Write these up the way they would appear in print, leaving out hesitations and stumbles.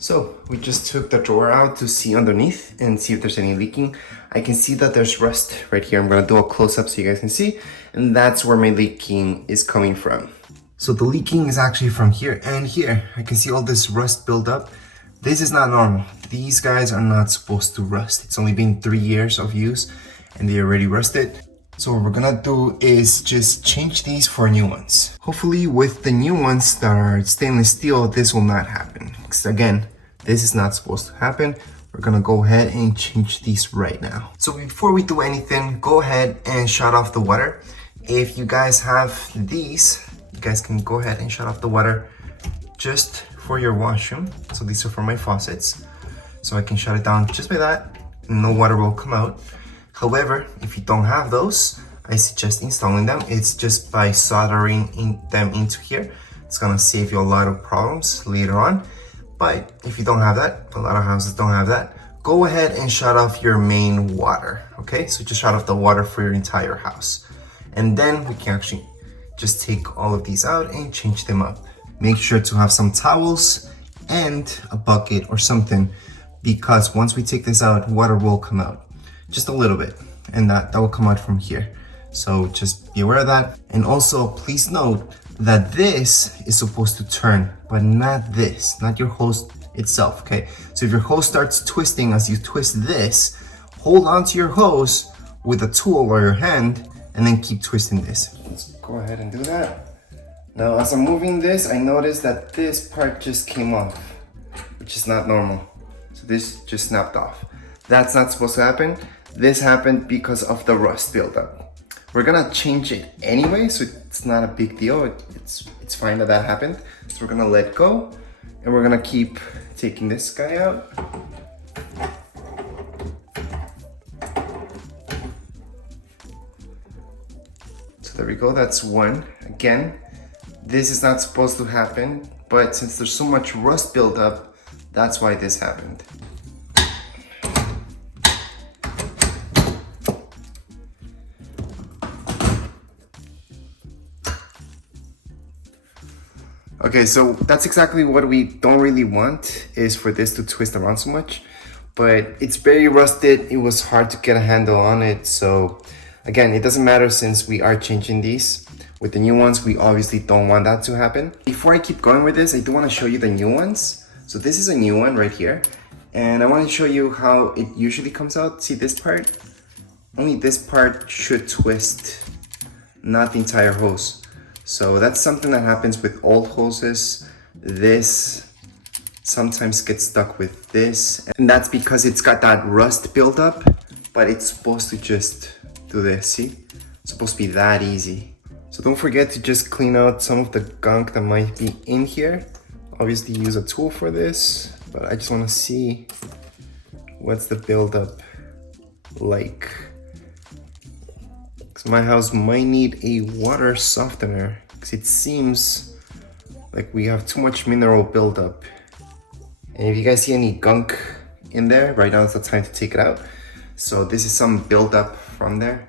So we just took the drawer out to see underneath and see if there's any leaking. I can see that there's rust right here. I'm gonna do a close-up so you guys can see, and that's where my leaking is coming from. So the leaking is actually from here and here. I can see all this rust build up. This is not normal. These guys are not supposed to rust. It's only been 3 years of use and they already rusted. So what we're gonna do is just change these for new ones. Hopefully with the new ones that are stainless steel, this will not happen. Because again, this is not supposed to happen. We're gonna go ahead and change these right now. So before we do anything, go ahead and shut off the water. If you guys have these, you guys can go ahead and shut off the water just for your washroom. So these are for my faucets. So I can shut it down just by that. No water will come out. However, if you don't have those, I suggest installing them. It's just by soldering them into here. It's gonna save you a lot of problems later on. But if you don't have that, a lot of houses don't have that, go ahead and shut off your main water, okay? So just shut off the water for your entire house. And then we can actually just take all of these out and change them up. Make sure to have some towels and a bucket or something, because once we take this out, water will come out. Just a little bit, and that will come out from here. So just be aware of that. And also please note that this is supposed to turn, but not this, not your hose itself, okay? So if your hose starts twisting as you twist this, hold on to your hose with a tool or your hand and then keep twisting this. Let's go ahead and do that. Now as I'm moving this, I noticed that this part just came off, which is not normal. So this just snapped off. That's not supposed to happen. This happened because of the rust buildup. We're gonna change it anyway, so it's not a big deal. It's fine that happened. So we're gonna let go, and we're gonna keep taking this guy out. So there we go, that's one. Again, this is not supposed to happen, but since there's so much rust buildup, that's why this happened. Okay, so that's exactly what we don't really want, is for this to twist around so much. But it's very rusted, it was hard to get a handle on it. So again, it doesn't matter since we are changing these. With the new ones, we obviously don't want that to happen. Before I keep going with this, I do want to show you the new ones. So this is a new one right here. And I want to show you how it usually comes out. See this part? Only this part should twist, not the entire hose. So that's something that happens with old hoses. This sometimes gets stuck with this. And that's because it's got that rust buildup, but it's supposed to just do this, see? It's supposed to be that easy. So don't forget to just clean out some of the gunk that might be in here. Obviously use a tool for this, but I just want to see what's the buildup like. Because my house might need a water softener, because it seems like we have too much mineral buildup. And if you guys see any gunk in there, right now is the time to take it out. So this is some buildup from there.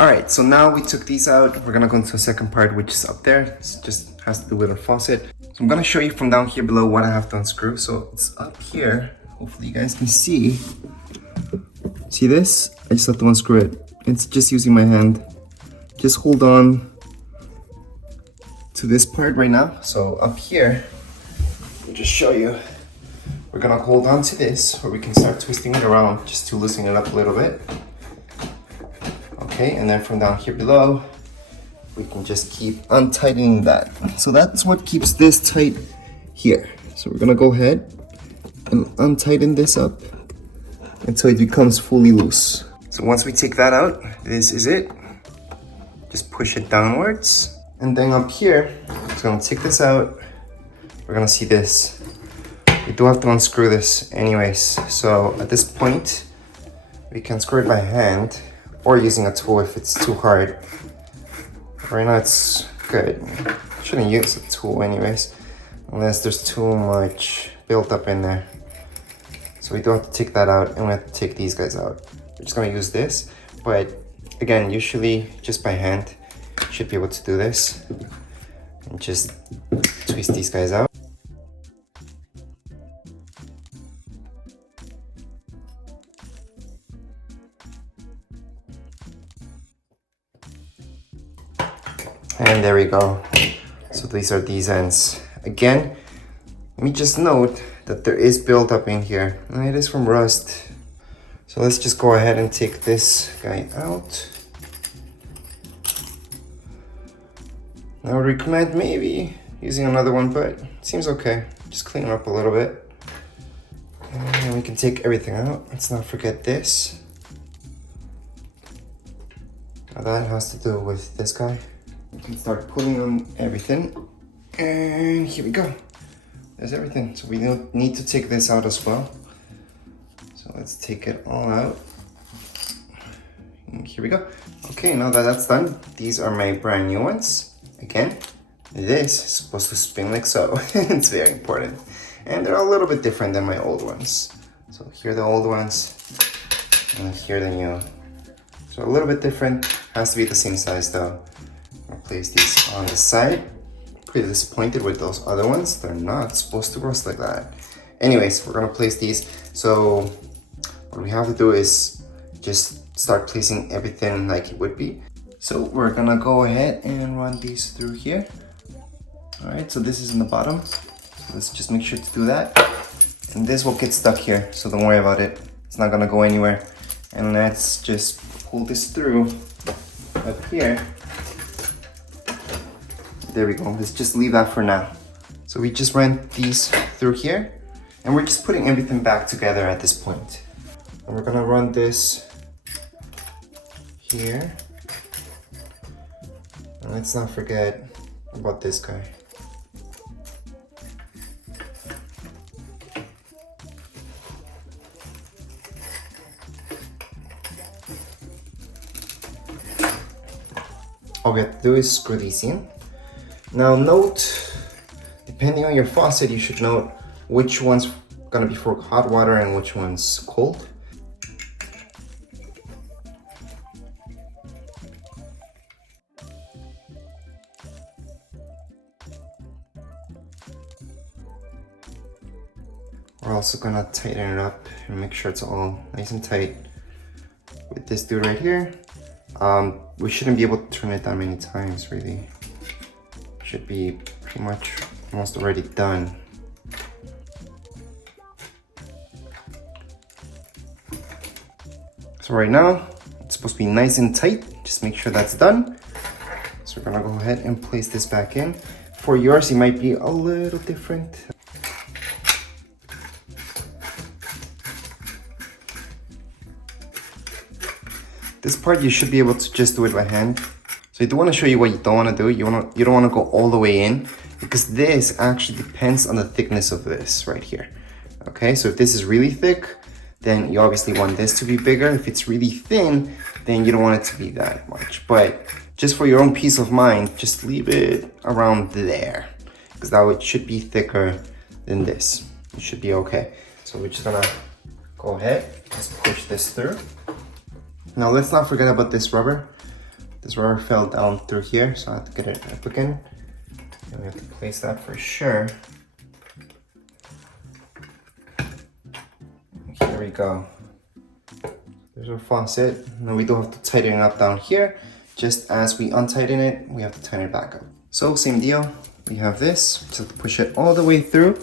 Alright, so now we took these out. We're gonna go into the second part, which is up there. It just has to do with our faucet. So I'm gonna show you from down here below what I have to unscrew. So it's up here. Hopefully you guys can see. See this? I just have to unscrew it. It's just using my hand. Just hold on to this part right now. So up here, I'll just show you. We're gonna hold on to this, or we can start twisting it around just to loosen it up a little bit. Okay, and then from down here below, we can just keep untightening that. So that's what keeps this tight here. So we're gonna go ahead and untighten this up until it becomes fully loose. So once we take that out, this is it. Just push it downwards. And then up here, it's gonna take this out. We're gonna see this. We do have to unscrew this anyways. So at this point, we can screw it by hand or using a tool if it's too hard. Right now it's good. Shouldn't use a tool anyways, unless there's too much built up in there. So we do have to take that out, and we have to take these guys out. We're just gonna use this, but again, usually just by hand, you should be able to do this. And just twist these guys out. And there we go. So these are these ends. Again, let me just note that there is buildup in here. And it is from rust. So let's just go ahead and take this guy out. I would recommend maybe using another one, but it seems okay. Just clean it up a little bit. And we can take everything out. Let's not forget this. Now that has to do with this guy. We can start pulling on everything. And here we go. There's everything. So we need to take this out as well. So let's take it all out. And here we go. Okay, now that that's done, these are my brand new ones. Again, this is supposed to spin like so. It's very important. And they're a little bit different than my old ones. So here are the old ones, and here are the new. So a little bit different. Has to be the same size though. I'll place these on the side. Pretty disappointed with those other ones. They're not supposed to rust like that. Anyways, we're gonna place these. So what we have to do is just start placing everything like it would be. So we're gonna go ahead and run these through here. All right, so this is in the bottom. Let's just make sure to do that. And this will get stuck here, so don't worry about it. It's not gonna go anywhere. And let's just pull this through up here. There we go. Let's just leave that for now. So we just ran these through here, and we're just putting everything back together at this point. And we're gonna run this here. And let's not forget about this guy. All we have to do is screw these in. Now note, depending on your faucet, you should note which one's gonna be for hot water and which one's cold. We're also gonna tighten it up and make sure it's all nice and tight with this dude right here. We shouldn't be able to turn it that many times, really. Should be pretty much almost already done. So right now, it's supposed to be nice and tight. Just make sure that's done. So we're gonna go ahead and place this back in. For yours, it might be a little different. This part you should be able to just do it by hand. So I do want to show you what you don't want to do. You don't want to go all the way in, because this actually depends on the thickness of this right here. Okay, so if this is really thick, then you obviously want this to be bigger. If it's really thin, then you don't want it to be that much. But just for your own peace of mind, just leave it around there, because now it should be thicker than this. It should be okay. So we're just gonna go ahead, just push this through. Now let's not forget about this rubber. This rubber fell down through here, so I have to get it up again. And we have to place that for sure. Here we go. There's our faucet. Now we do have to tighten it up down here. Just as we untighten it, we have to tighten it back up. So same deal. We have this, just have to push it all the way through.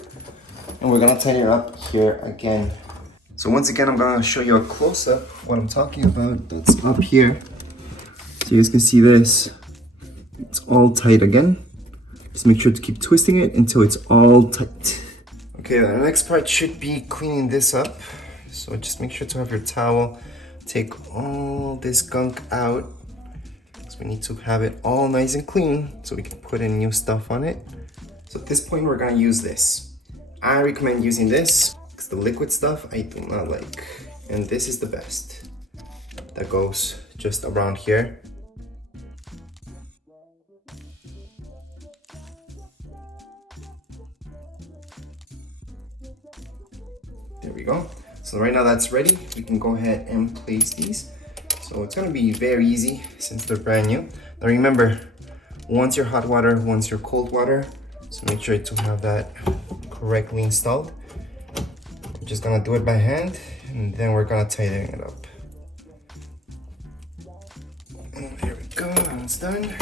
And we're gonna tighten it up here again. So once again, I'm gonna show you a close-up of what I'm talking about. That's up here. So you guys can see this. It's all tight again. Just make sure to keep twisting it until it's all tight. Okay, the next part should be cleaning this up. So just make sure to have your towel. Take all this gunk out. So we need to have it all nice and clean so we can put in new stuff on it. So at this point, we're gonna use this. I recommend using this. The liquid stuff I do not like, and this is the best. That goes just around here. There we go. So right now that's ready. We can go ahead and place these. So it's gonna be very easy since they're brand new. Now remember, once your hot water, once your cold water. So make sure to have that correctly installed. We're just gonna do it by hand, and then we're gonna tighten it up. And there we go, and it's done.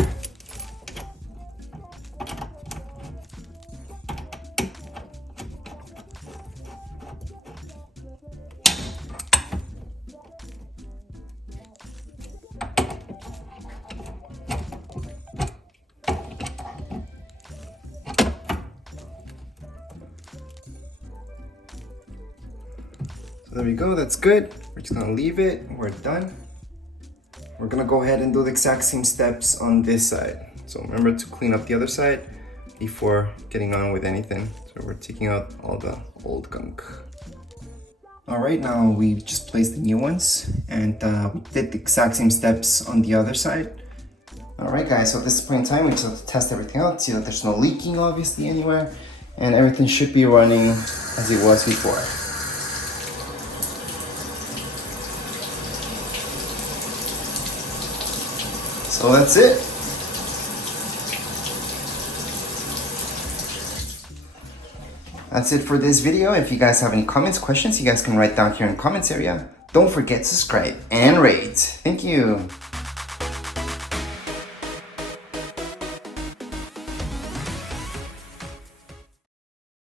So there we go, that's good. We're just gonna leave it, we're done. We're gonna go ahead and do the exact same steps on this side. So remember to clean up the other side before getting on with anything. So we're taking out all the old gunk. All right, now we just placed the new ones and we did the exact same steps on the other side. All right guys, so at this point in time, we just have to test everything out, see that there's no leaking obviously anywhere, and everything should be running as it was before. So that's it. That's it for this video. If you guys have any comments, questions, you guys can write down here in the comments area. Don't forget to subscribe and rate. Thank you.